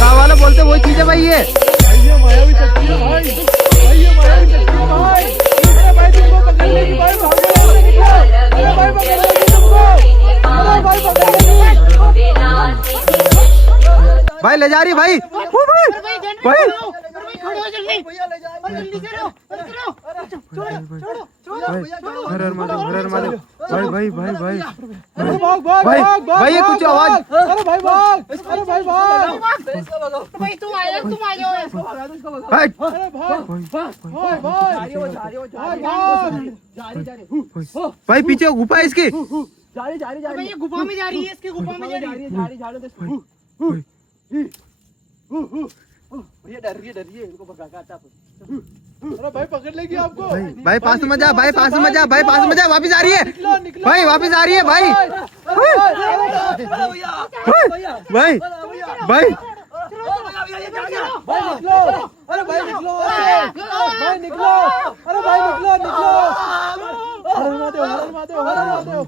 गाँव वाले बोलते वही चीज है भाई ये। ये मायावी शक्ति है भाई, ये मायावी शक्ति है भाई। अरे भाई तुमको पकड़ लेगी भाई, भागो यहाँ से निकलो। अरे भाई पकड़ लेगी तुमको, अरे भाई पकड़ लेगी। भाई ले जा रही है भाई। भाई हर महादेव, हर महादेव। भाई भाई भाई भाई अरे भाग भाग भाई भाग भाग भाई ये कुछ आवाज। अरे भाई भाग, अरे भाई भाग, भाई तुम आ जाओ भाई अरे भाग भाग भाग। भाई पीछे गुफा है इसकी। भाई ये गुफा में जा रही है, इसकी गुफा में जा रही है। ये डर रही है, इनको भगा के आता है। अरे भाई पकड़ लेगी आपको। भाई पास में जा, भाई पास में जा, भाई पास में जा। वापिस आ रही है निकलो निकलो भाई, वापिस आ रही है भाई। भाई भाई निकलो, अरे भाई निकलो, भाई निकलो, अरे भाई निकलो निकलो। हर महादेव, हर महादेव, हर महादेव।